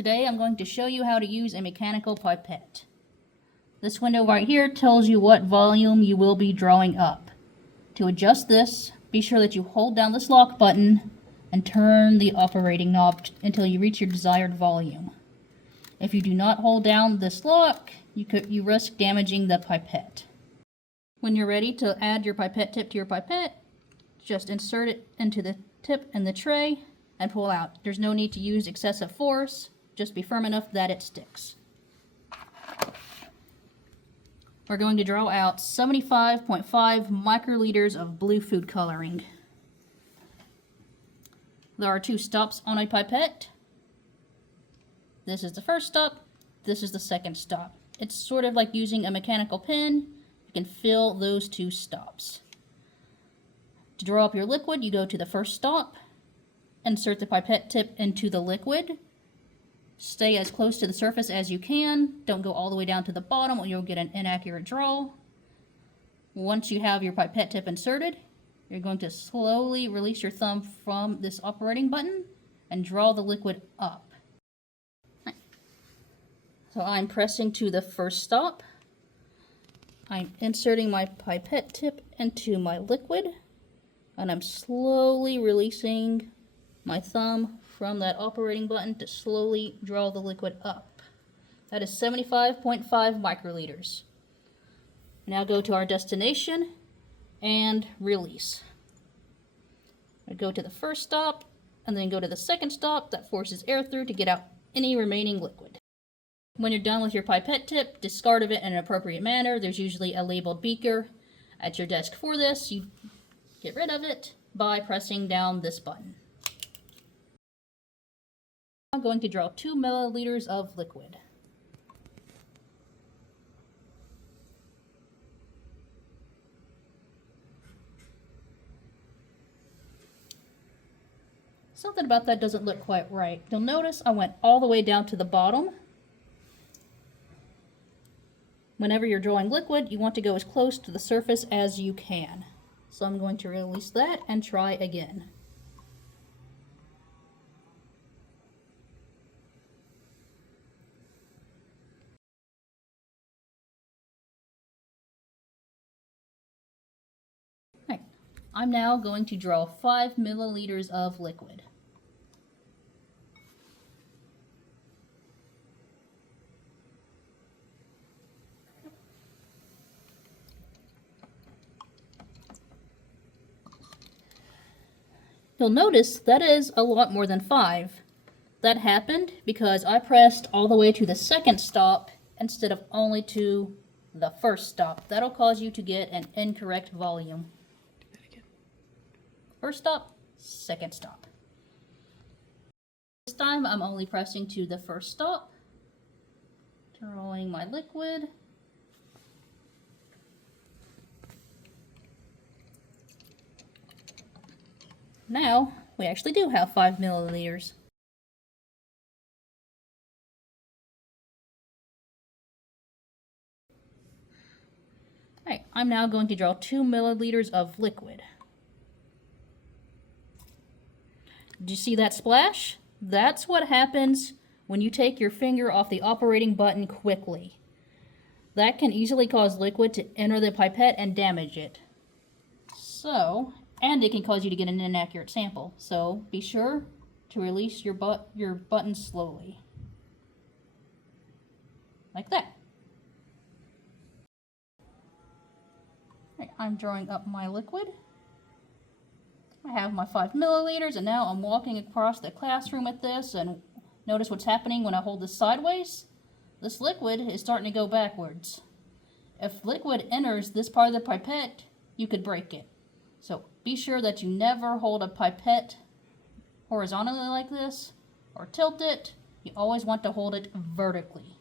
Today I'm going to show you how to use a mechanical pipette. This window right here tells you what volume you will be drawing up. To adjust this, be sure that you hold down this lock button and turn the operating knob until you reach your desired volume. If you do not hold down this lock, you risk damaging the pipette. When you're ready to add your pipette tip to your pipette, just insert it into the tip in the tray and pull out. There's no need to use excessive force, just be firm enough that it sticks. We're going to draw out 75.5 microliters of blue food coloring. There are two stops on a pipette. This is the first stop, this is the second stop. It's sort of like using a mechanical pen. You can fill those two stops. To draw up your liquid, you go to the first stop, insert the pipette tip into the liquid. Stay as close to the surface as you can. Don't go all the way down to the bottom or you'll get an inaccurate draw. Once you have your pipette tip inserted, you're going to slowly release your thumb from this operating button and draw the liquid up. So I'm pressing to the first stop. I'm inserting my pipette tip into my liquid, and I'm slowly releasing my thumb from that operating button to slowly draw the liquid up. That is 75.5 microliters. Now go to our destination and release. I go to the first stop and then go to the second stop. That forces air through to get out any remaining liquid. When you're done with your pipette tip, discard of it in an appropriate manner. There's usually a labeled beaker at your desk for this. You get rid of it by pressing down this button. I'm going to draw 2 milliliters of liquid. Something about that doesn't look quite right. You'll notice I went all the way down to the bottom. Whenever you're drawing liquid, you want to go as close to the surface as you can. So I'm going to release that and try again. Right. I'm now going to draw 5 milliliters of liquid. You'll notice that is a lot more than 5. That happened because I pressed all the way to the second stop instead of only to the first stop. That'll cause you to get an incorrect volume. First stop, second stop. This time I'm only pressing to the first stop, drawing my liquid. Now, we actually do have 5 milliliters. Alright, I'm now going to draw 2 milliliters of liquid. Did you see that splash? That's what happens when you take your finger off the operating button quickly. That can easily cause liquid to enter the pipette and damage it. And it can cause you to get an inaccurate sample. So be sure to release your button slowly. Like that. Right, I'm drawing up my liquid. I have my 5 milliliters and now I'm walking across the classroom with this, and notice what's happening when I hold this sideways. This liquid is starting to go backwards. If liquid enters this part of the pipette, you could break it. So be sure that you never hold a pipette horizontally like this or tilt it. You always want to hold it vertically.